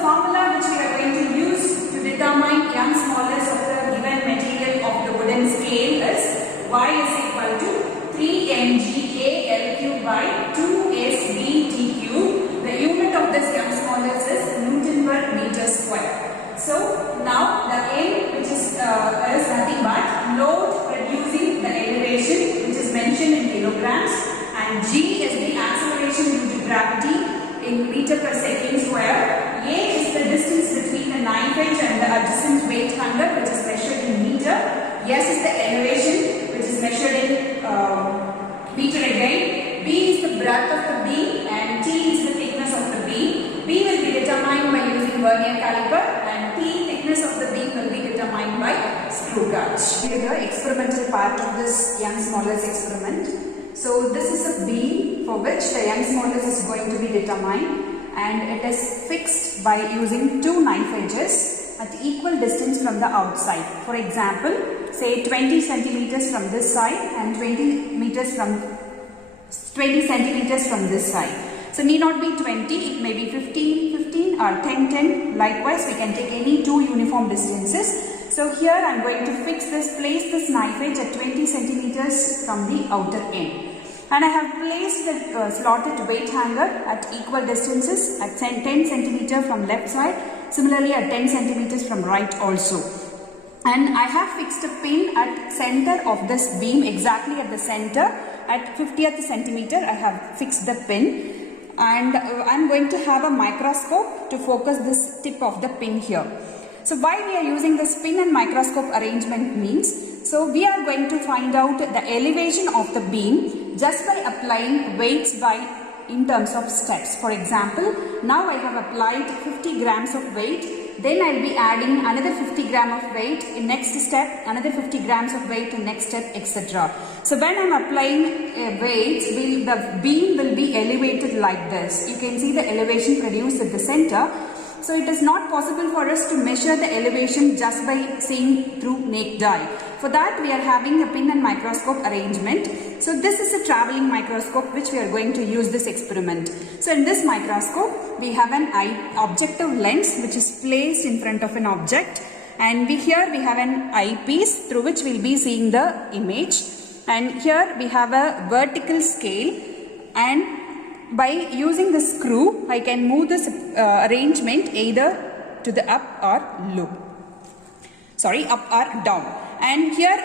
formula which we are going to use to determine Young's modulus of the given material of the wooden scale is y is equal to 3mg L cube by 2sb t cube. The unit of this Young's modulus is Newton per meter square. So now the M which is nothing but load producing the elevation which is mentioned in kilograms, and g is the acceleration due to gravity in meter per second square. A is the distance between the knife edge and the adjacent weight hanger which is measured in meter. S is the elevation which is measured in meter again. B is the breadth of the beam and T is the thickness of the beam. B will be determined by using vernier caliper and T thickness of the beam will be determined by screw gauge. Here the experimental part of this Young's modulus experiment. So this is a beam for which the Young's modulus is going to be determined, and it is fixed by using two knife edges at equal distance from the outside. For example, say 20 centimeters from this side and 20 centimeters from this side. So need not be 20, it may be 15 or 10. Likewise, we can take any two uniform distances. So here I am going to place this knife edge at 20 centimeters from the outer end. And I have placed the slotted weight hanger at equal distances at 10 centimeters from left side, similarly at 10 centimeters from right also. And I have fixed a pin at center of this beam, exactly at the center, at 50th centimeter I have fixed the pin, and I am going to have a microscope to focus this tip of the pin here. So why we are using this pin and microscope arrangement means, so we are going to find out the elevation of the beam just by applying weights in terms of steps. For example, now I have applied 50 grams of weight, then I will be adding another 50 grams of weight in next step, another 50 grams of weight in next step, etc. So when I am applying weights, the beam will be elevated like this. You can see the elevation produced at the center. So it is not possible for us to measure the elevation just by seeing through naked eye. For that we are having a pin and microscope arrangement. So this is a travelling microscope which we are going to use this experiment. So in this microscope we have an objective lens which is placed in front of an object, and here we have an eyepiece through which we will be seeing the image, and here we have a vertical scale, and by using the screw, I can move this arrangement either to the up or down. And here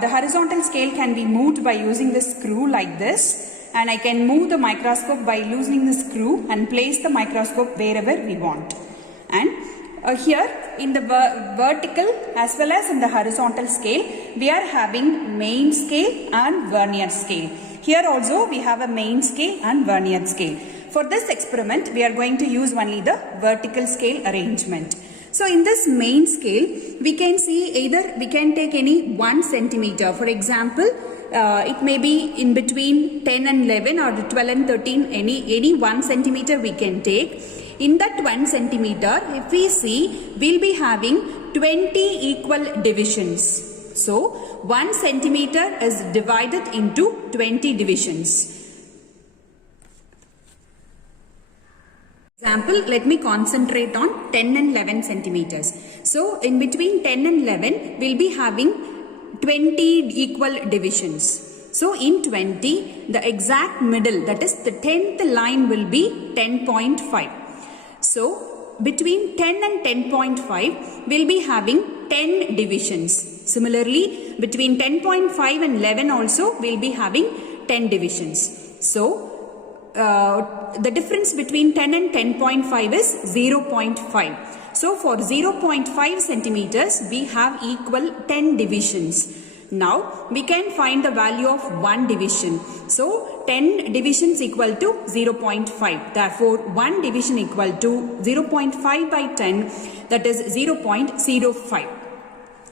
the horizontal scale can be moved by using the screw like this, and I can move the microscope by loosening the screw and place the microscope wherever we want. And here in the vertical as well as in the horizontal scale, we are having main scale and vernier scale. Here also we have a main scale and vernier scale. For this experiment we are going to use only the vertical scale arrangement. So in this main scale we can see either we can take any 1 centimeter. For example, it may be in between 10 and 11 or 12 and 13, any 1 centimeter we can take. In that 1 centimeter, if we see, we will be having 20 equal divisions. So 1 centimeter is divided into 20 divisions. Example, let me concentrate on 10 and 11 centimeters. So in between 10 and 11, we will be having 20 equal divisions. So in 20, the exact middle, that is the 10th line will be 10.5. So between 10 and 10.5, we will be having 10 divisions. Similarly, between 10.5 and 11 also, we will be having 10 divisions. So the difference between 10 and 10.5 is 0.5. So for 0.5 centimeters, we have equal 10 divisions. Now we can find the value of 1 division. So 10 divisions equal to 0.5. Therefore 1 division equal to 0.5 by 10, that is 0.05.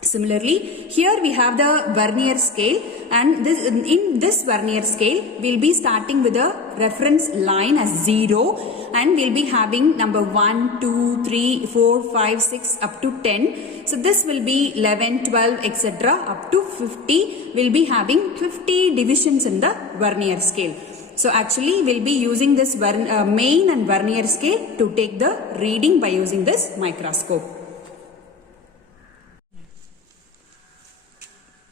Similarly, here we have the vernier scale, and in this vernier scale we will be starting with a reference line as 0, and we will be having number 1, 2, 3, 4, 5, 6 up to 10. So this will be 11, 12, etc. up to 50. We will be having 50 divisions in the vernier scale. So actually we'll be using this main and vernier scale to take the reading by using this microscope.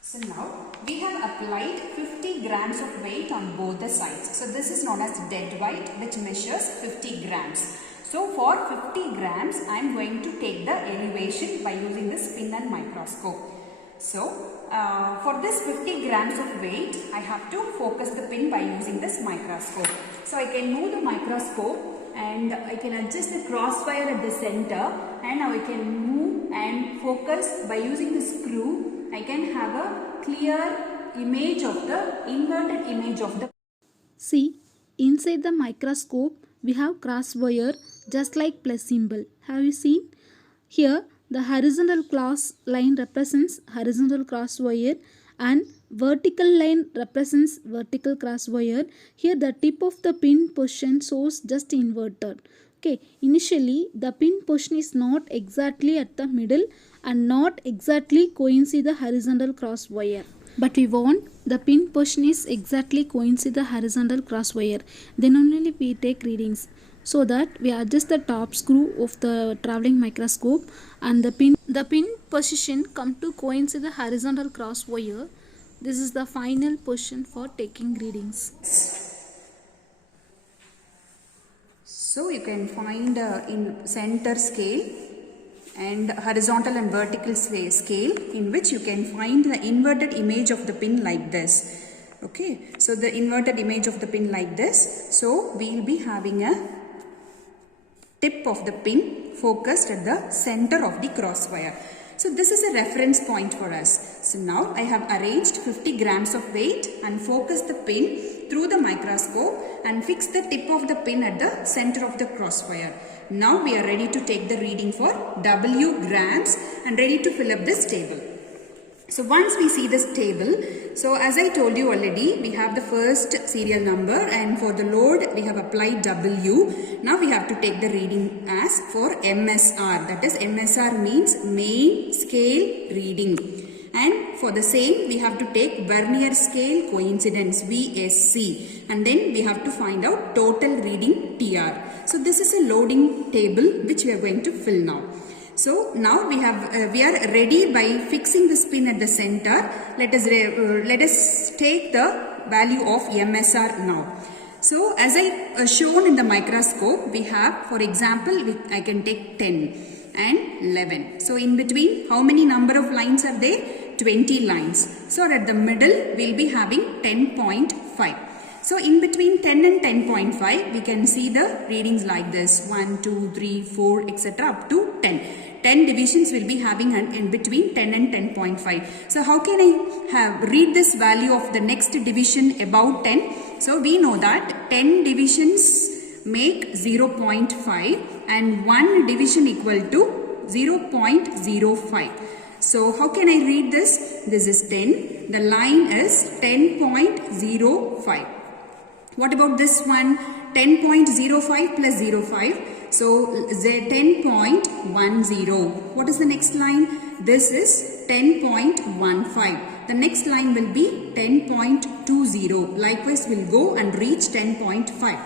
So now we have applied 50 grams of weight on both the sides. So this is known as dead weight, which measures 50 grams. So for 50 grams I am going to take the elevation by using the spin and microscope. So for this 50 grams of weight, I have to focus the pin by using this microscope. So I can move the microscope and I can adjust the crosswire at the center, and now I can move and focus by using the screw. I can have a clear image of the inverted image of the. See, inside the microscope we have crosswire just like plus symbol. Have you seen? Here the horizontal cross line represents horizontal cross wire and vertical line represents vertical cross wire. Here the tip of the pin position shows just inverted. Okay, initially the pin position is not exactly at the middle and not exactly coincide the horizontal cross wire. But we want the pin position is exactly coincide the horizontal cross wire. Then only we take readings. So that we adjust the top screw of the traveling microscope and the pin position come to coincide the horizontal cross wire. This is the final position for taking readings. So you can find in center scale and horizontal and vertical scale, in which you can find the inverted image of the pin like this. Okay, so the inverted image of the pin like this. So we will be having a tip of the pin focused at the center of the crosswire. So this is a reference point for us. So now I have arranged 50 grams of weight and focused the pin through the microscope and fixed the tip of the pin at the center of the crosswire. Now we are ready to take the reading for W grams and ready to fill up this table. So once we see this table, so as I told you already, we have the first serial number, and for the load we have applied W. Now we have to take the reading as for MSR, that is MSR means main scale reading, and for the same we have to take vernier scale coincidence VSC, and then we have to find out total reading TR. So this is a loading table which we are going to fill now. So now we are ready by fixing the pin at the center. Let us take the value of MSR now. So as I shown in the microscope, we have, for example, I can take 10 and 11. So in between, how many number of lines are there? 20 lines. So at the middle, we'll be having 10.5. So in between 10 and 10.5, we can see the readings like this, 1, 2, 3, 4, etc. up to 10. 10 divisions will be having in between 10 and 10.5. So how can I read this value of the next division above 10? So we know that 10 divisions make 0.5 and 1 division equal to 0.05. So how can I read this? This is 10. The line is 10.05. What about this one? 10.05 plus 0.5. So 10.10. What is the next line? This is 10.15. The next line will be 10.20. Likewise, we'll go and reach 10.5.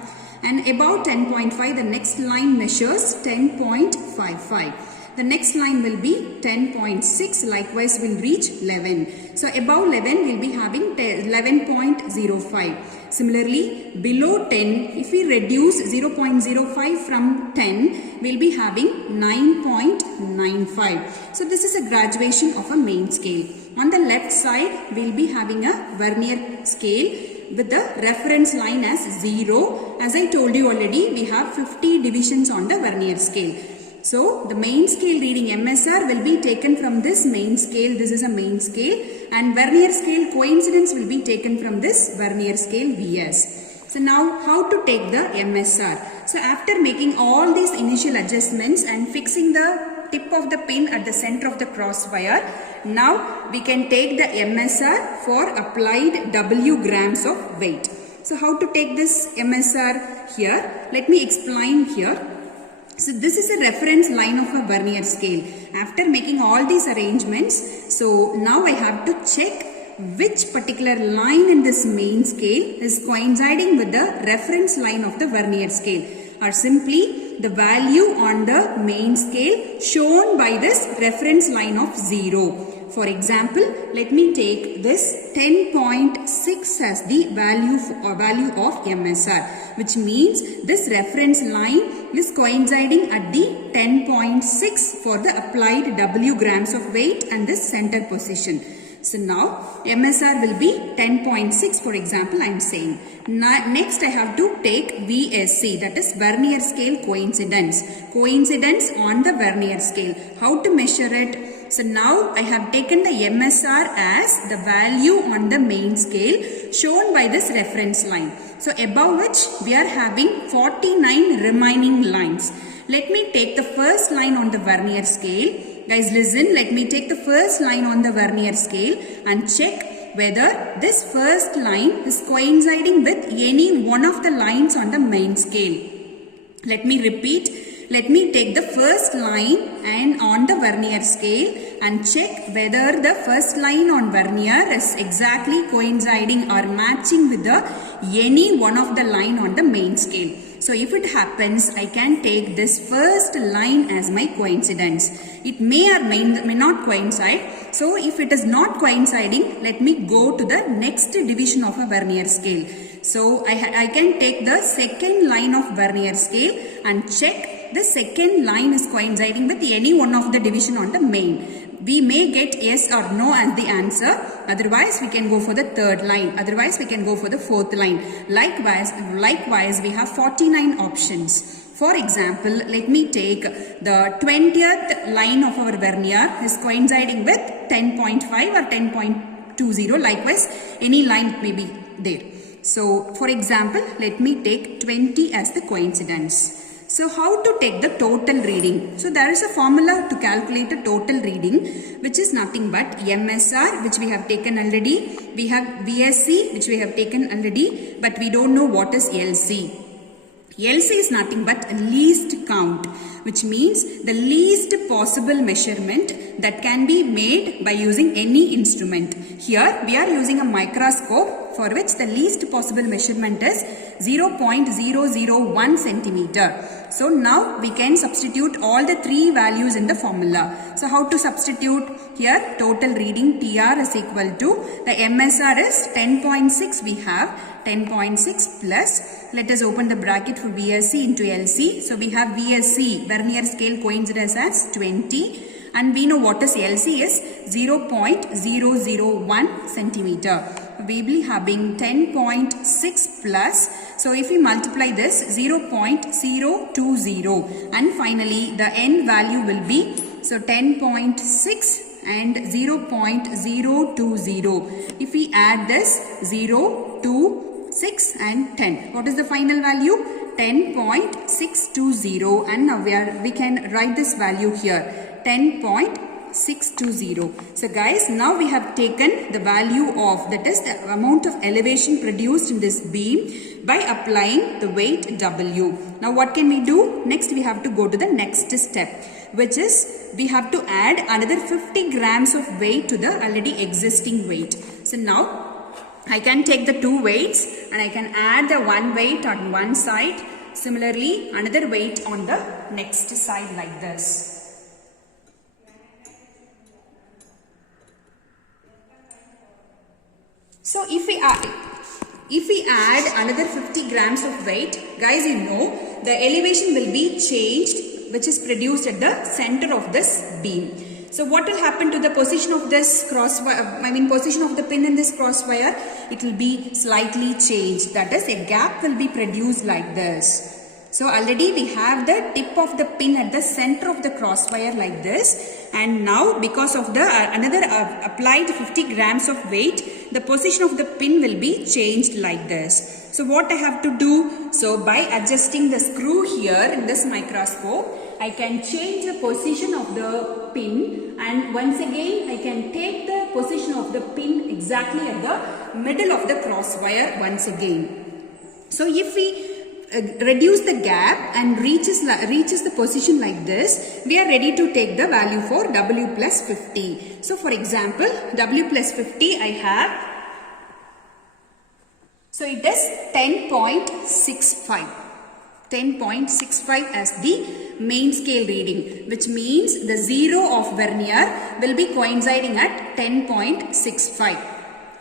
And above 10.5, the next line measures 10.55. The next line will be 10.6. Likewise, we'll reach 11. So above 11, we'll be having 11.05. Similarly, below 10, if we reduce 0.05 from 10, we'll be having 9.95. So this is a graduation of a main scale. On the left side, we'll be having a vernier scale with the reference line as 0. As I told you already, we have 50 divisions on the vernier scale. So the main scale reading MSR will be taken from this main scale. This is a main scale, and vernier scale coincidence will be taken from this vernier scale VS. So now how to take the MSR? So after making all these initial adjustments and fixing the tip of the pin at the center of the crosswire, now we can take the MSR for applied W grams of weight. So how to take this MSR here? Let me explain here. So this is a reference line of a vernier scale. After making all these arrangements, so now I have to check which particular line in this main scale is coinciding with the reference line of the vernier scale, or simply the value on the main scale shown by this reference line of 0. For example, let me take this 10.6 as the value of MSR, which means this reference line is coinciding at the 10.6 for the applied W grams of weight and this center position. So now MSR will be 10.6, for example, I am saying. Next I have to take VSC, that is vernier scale coincidence. Coincidence on the vernier scale. How to measure it? So now I have taken the MSR as the value on the main scale shown by this reference line. So above which we are having 49 remaining lines. Let me take the first line on the vernier scale. Guys, listen, let me take the first line on the vernier scale and check whether this first line is coinciding with any one of the lines on the main scale. Let me repeat. Let me take the first line and on the vernier scale and check whether the first line on vernier is exactly coinciding or matching with the any one of the line on the main scale. So if it happens, I can take this first line as my coincidence. It may or may not coincide. So if it is not coinciding, let me go to the next division of a vernier scale. So I can take the second line of vernier scale and check the second line is coinciding with any one of the division on the main. We may get yes or no as the answer. Otherwise, we can go for the third line. Otherwise, we can go for the fourth line. Likewise, we have 49 options. For example, let me take the 20th line of our vernier is coinciding with 10.5 or 10.20. Likewise, any line may be there. So, for example, let me take 20 as the coincidence. So, how to take the total reading? So, there is a formula to calculate a total reading, which is nothing but MSR, which we have taken already. We have VSC, which we have taken already, but we don't know what is LC. LC is nothing but least count, which means the least possible measurement that can be made by using any instrument. Here we are using a microscope for which the least possible measurement is 0.001 centimeter. So now we can substitute all the three values in the formula. So how to substitute? Here total reading TR is equal to the MSR is 10.6, we have 10.6 plus, let us open the bracket for VSC into LC. So we have VSC, vernier scale coincidence as 20, and we know what is LC is 0.001 centimeter. We will be having 10.6 plus, so if we multiply this 0.020, and finally the end value will be so 10.6 and 0.020. If we add this 0 to 6 and 10. What is the final value? 10.620, and now we can write this value here, 10.620. So guys, now we have taken the value of, that is the amount of elevation produced in this beam by applying the weight W. Now what can we do? Next we have to go to the next step, which is we have to add another 50 grams of weight to the already existing weight. So now I can take the two weights and I can add the one weight on one side. Similarly, another weight on the next side like this. So if we add another 50 grams of weight, guys, you know the elevation will be changed, which is produced at the center of this beam. So what will happen to the position of this position of the pin in this crosswire? It will be slightly changed. That is, a gap will be produced like this. So already we have the tip of the pin at the center of the crosswire like this. And now because of the another applied 50 grams of weight, the position of the pin will be changed like this. So what I have to do? So by adjusting the screw here in this microscope, I can change the position of the pin, and once again I can take the position of the pin exactly at the middle of the crosswire once again. So if we reduce the gap and reaches the position like this, we are ready to take the value for W plus 50. So for example, W plus 50 I have, so it is 10.65. 10.65 as the main scale reading, which means the 0 of vernier will be coinciding at 10.65.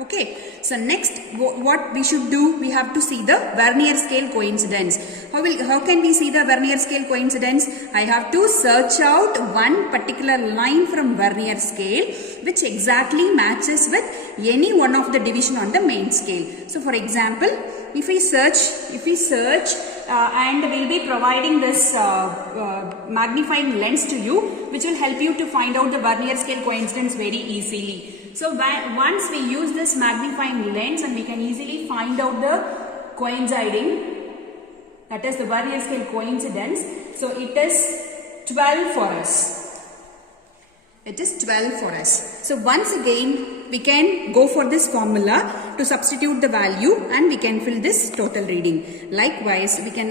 Okay, so next what we should do, we have to see the vernier scale coincidence. How can we see the vernier scale coincidence? I have to search out one particular line from vernier scale which exactly matches with any one of the division on the main scale. So for example, if we search and we'll be providing this magnifying lens to you, which will help you to find out the vernier scale coincidence very easily. So once we use this magnifying lens, and we can easily find out the coinciding, that is the vernier scale coincidence. So it is 12 for us. It is 12 for us. So once again, we can go for this formula to substitute the value and we can fill this total reading. Likewise, we can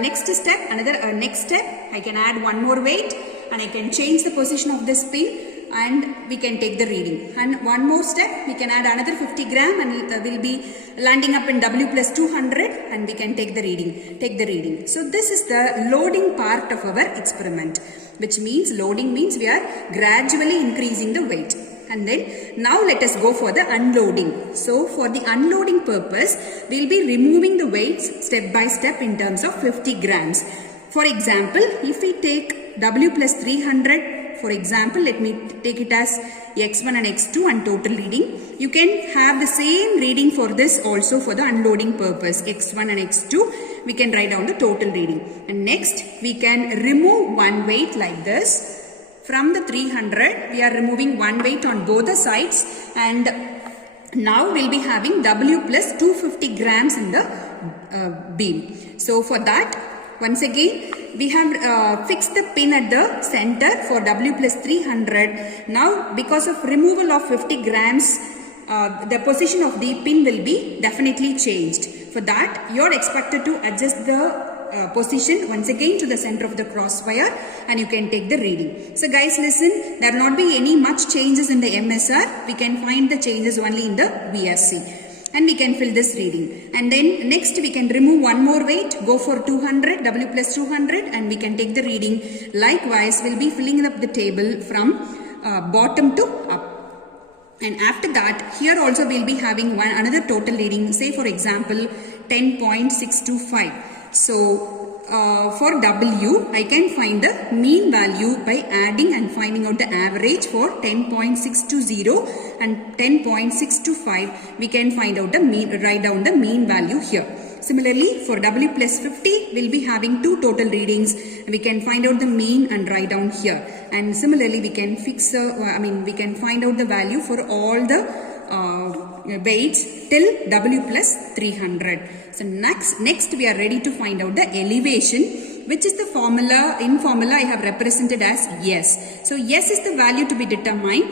next step, I can add one more weight and I can change the position of this pin and we can take the reading. And one more step, we can add another 50 gram and we'll be landing up in W plus 200 and we can take the reading. So this is the loading part of our experiment, which means loading means we are gradually increasing the weight. And then now let us go for the unloading. So for the unloading purpose, we'll be removing the weights step by step in terms of 50 grams. For example, if we take W plus 300, for example, let me take it as x1 and x2 and total reading. You can have the same reading for this also for the unloading purpose, x1 and x2. We can write down the total reading. And next, we can remove one weight like this. From the 300, we are removing one weight on both the sides. And now we'll be having W plus 250 grams in the beam. So for that, once again, we have fixed the pin at the center for W plus 300. Now, because of removal of 50 grams, the position of the pin will be definitely changed. For that, you are expected to adjust the position once again to the center of the crosswire and you can take the reading. So guys, listen, there will not be any much changes in the MSR. We can find the changes only in the VSC. And we can fill this reading. And then next we can remove one more weight, go for 200, W plus 200 and we can take the reading. Likewise, we'll be filling up the table from bottom to up. And after that, here also we'll be having another total reading, say for example 10.625. So for W, I can find the mean value by adding and finding out the average for 10.620 and 10.625. We can find out the mean, write down the mean value here. Similarly, for W plus 50, we'll be having two total readings. We can find out the mean and write down here. And similarly, we can we can find out the value for all the weights till W plus 300. So next we are ready to find out the elevation, which is the formula, in formula I have represented as S. So S is the value to be determined,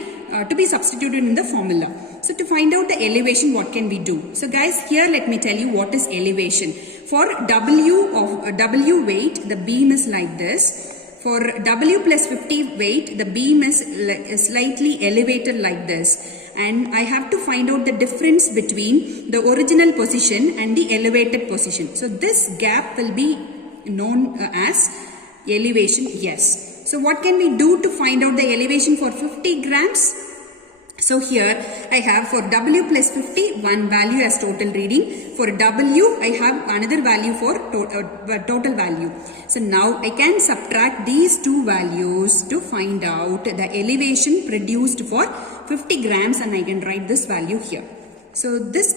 to be substituted in the formula. So to find out the elevation, what can we do? So guys, here let me tell you what is elevation. For W weight, the beam is like this. For W plus 50 weight, the beam is slightly elevated like this. And I have to find out the difference between the original position and the elevated position. So this gap will be known as elevation S. So what can we do to find out the elevation for 50 grams? So here I have for W plus 50 one value as total reading. For W I have another value for total value. So now I can subtract these two values to find out the elevation produced for 50 grams and I can write this value here. So this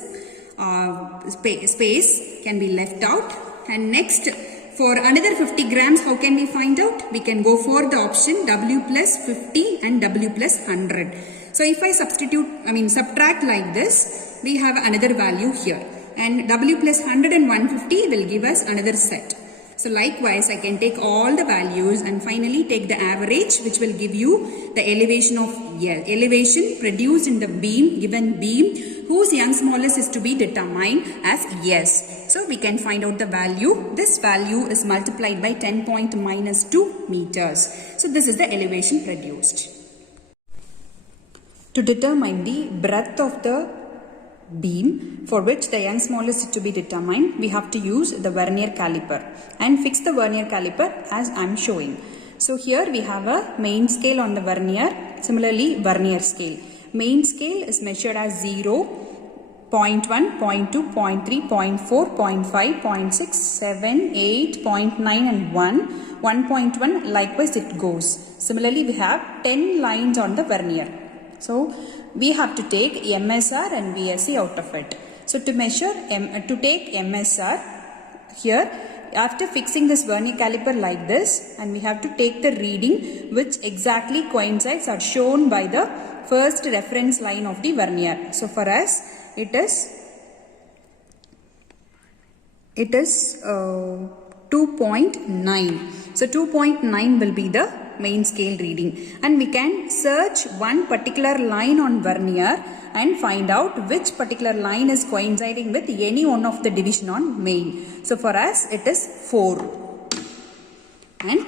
space can be left out. And next, for another 50 grams, how can we find out? We can go for the option W plus 50 and W plus 100. So if I subtract like this, we have another value here. And W plus 100 and 150 will give us another set. So likewise, I can take all the values and finally take the average, which will give you the elevation of elevation produced in the beam, given beam, whose Young's modulus is to be determined as S. So we can find out the value. This value is multiplied by 10.-2 meters. So this is the elevation produced. To determine the breadth of the beam for which the Young's modulus is to be determined, we have to use the vernier caliper and fix the vernier caliper as I am showing. So here we have a main scale on the vernier, similarly vernier scale. Main scale is measured as 0, 0.1, 0.2, 0.3, 0.4, 0.5, 0.6, 7, 8, 0.9 and 1, 1.1, likewise it goes. Similarly we have 10 lines on the vernier. So we have to take MSR and VSC out of it. So to measure, to take MSR, here after fixing this vernier caliper like this, and we have to take the reading which exactly coincides are shown by the first reference line of the vernier. So for us it is 2.9. So 2.9 will be the main scale reading, and we can search one particular line on vernier and find out which particular line is coinciding with any one of the division on main. So for us it is 4, and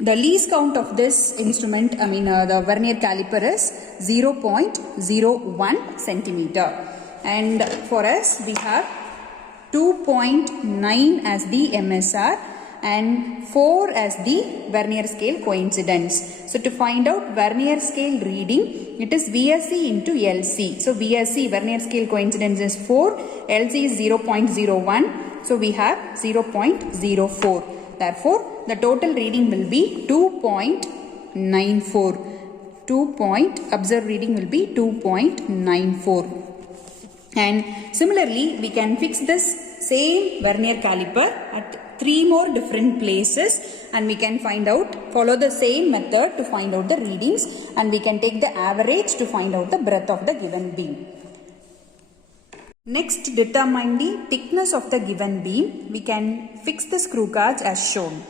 the least count of this instrument, the vernier caliper is 0.01 centimeter, and for us we have 2.9 as the MSR and 4 as the vernier scale coincidence. So to find out vernier scale reading, it is VSC into LC. So VSC, vernier scale coincidence, is 4, LC is 0.01, so we have 0.04. Therefore, the total reading will be 2.94. Observed reading will be 2.94. And similarly, we can fix this same vernier caliper at 3 more different places, and we can follow the same method to find out the readings, and we can take the average to find out the breadth of the given beam. Next, determine the thickness of the given beam. We can fix the screw gauge as shown.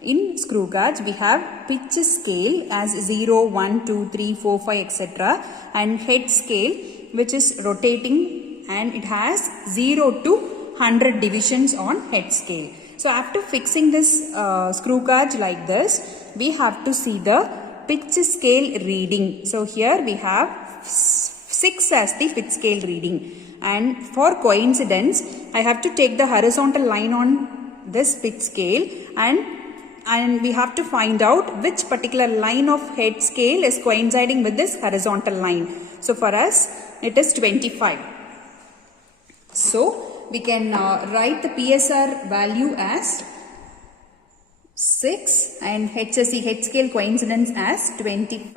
In screw gauge, we have pitch scale as 0, 1, 2, 3, 4, 5, etc. and head scale, which is rotating, and it has 0 to 100 divisions on head scale. So after fixing this screw gauge like this, we have to see the pitch scale reading. So here we have 6 as the pitch scale reading, and for coincidence I have to take the horizontal line on this pitch scale, and we have to find out which particular line of head scale is coinciding with this horizontal line. So for us it is 25. So we can write the PSR value as 6 and HSC, head scale coincidence, as 25.